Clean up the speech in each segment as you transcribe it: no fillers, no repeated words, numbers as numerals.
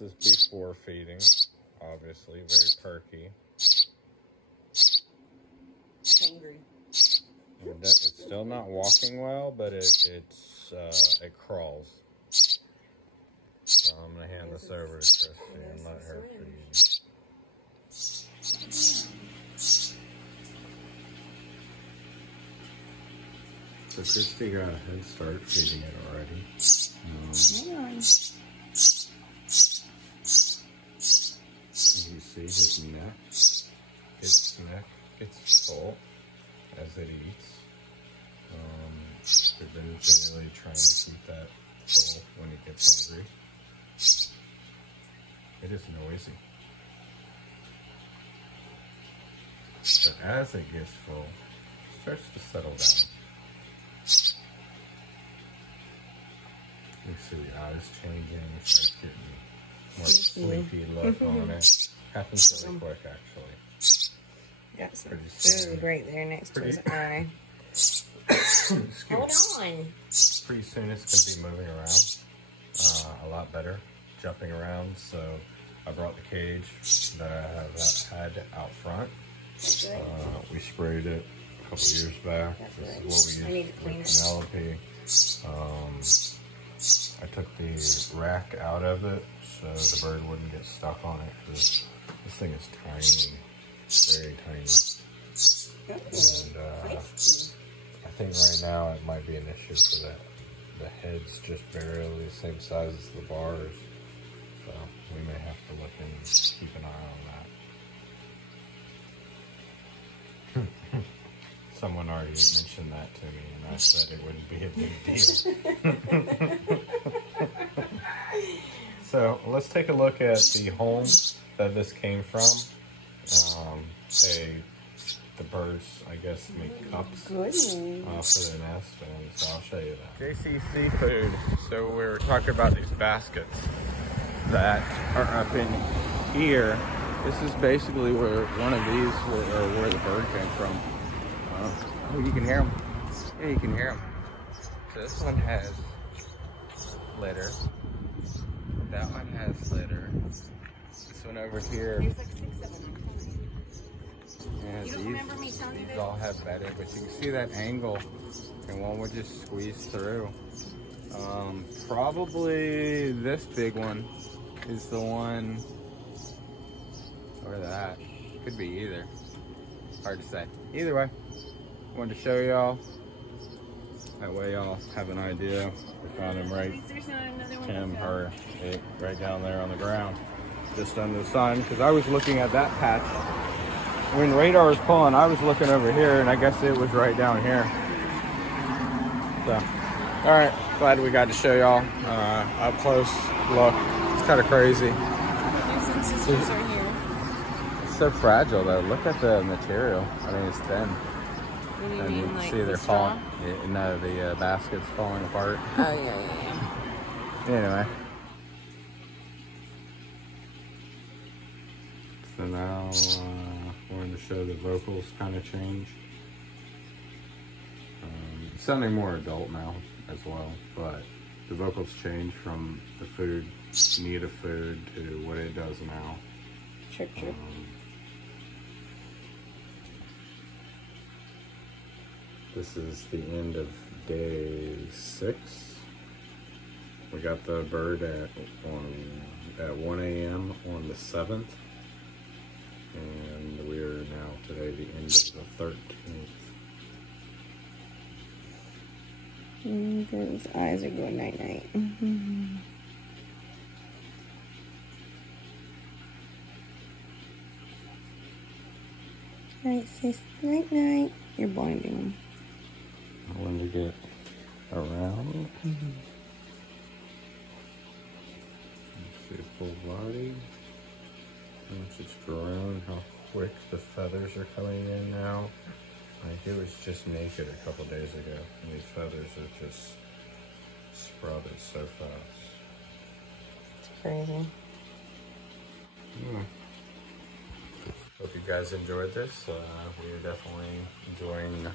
This is before feeding, obviously, very perky. Hungry. It's still not walking well, but it crawls. So I'm gonna hand this over to Christy and let her feed. So Christy got a head start feeding it already. You see his neck. Its neck gets full as it eats. We've been really trying to keep that full when it gets hungry. It is noisy. But as it gets full, it starts to settle down. You see the eyes changing, starts getting more sleepy look on it. Happens really quick, actually. Got some food right there next to his eye. Hold on. Pretty soon it's going to be moving around a lot better, jumping around. So I brought the cage that I have had out front. We sprayed it a couple years back. This is what we used with Penelope. I took the rack out of it so the bird wouldn't get stuck on it because this thing is tiny, very tiny. And I think right now it might be an issue for that. The head's just barely the same size as the bars. So we may have to look and keep an eye on that. Someone already mentioned that to me and I said it wouldn't be a big deal. So let's take a look at the home that this came from. The birds, I guess, make cups for their nest, and so I'll show you that. JC Seafood. So we were talking about these baskets that are up in here. This is basically where one of these where the bird came from. Oh, you can hear them. Yeah, you can hear them. So this one has litter. That one has litter. This one over here. There's like 6 of them. Yeah, You don't remember me telling you these that? all have bedding, but you can see that angle, and one would just squeeze through. Probably this big one is the one, or that. Could be either. Hard to say. Either way, wanted to show y'all. That way y'all have an idea. We found him right, him, her, it, right down there on the ground, just under the sun. Because I was looking at that patch. When radar was pulling, I was looking over here, and I guess it was right down here. So, all right, glad we got to show y'all up close look. It's kind of crazy. It's so fragile, though. Look at the material. I mean, it's thin. What do you and mean, you like see they're falling. No, the basket's falling apart. Oh yeah. Anyway. So now. Wanted to show the vocals kind of change. It's sounding more adult now as well, but the vocals change from the food, need of food, to what it does now. Chirp, chirp. This is the end of day 6. We got the bird at 1 a.m. on the 7th. And we are now today the end of the 13th. His eyes are going night-night. Alright, sis. Night-night. You're blinding him. I wanted to get around. See a full body. Once it's grown, how quick the feathers are coming in now. Like it was just naked a couple days ago, and these feathers are just sprouted so fast. It's crazy. Hope you guys enjoyed this. We are definitely enjoying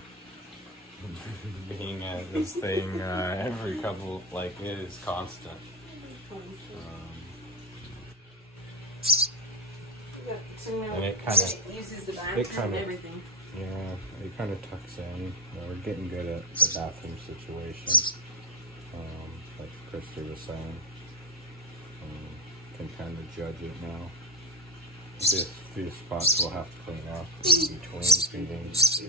being at this thing every couple, like it is constant. And it kind of uses the bathroom and everything. Yeah, it kind of tucks in. You know, we're getting good at the bathroom situation. Like Christy was saying, can kind of judge it now. This few spots we'll have to clean up in between feedings.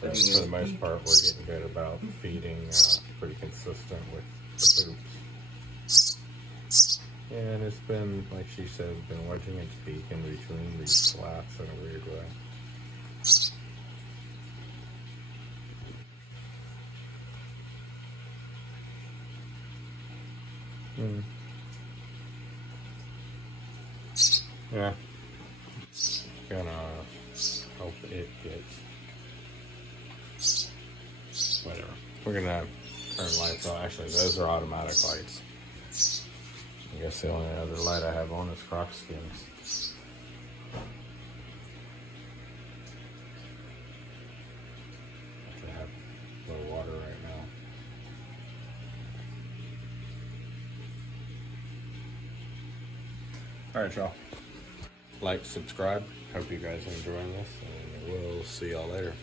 But for the most part, we're getting good about feeding, pretty consistent with the poops. And it's been, like she said, been watching its beak in between these slats in a weird way. Yeah. Gonna hope it gets whatever. We're gonna turn lights on. Actually, those are automatic lights. I guess the only other light I have on is croc skins. I have low water right now. Alright, y'all. Like, subscribe. Hope you guys are enjoying this, and we'll see y'all later.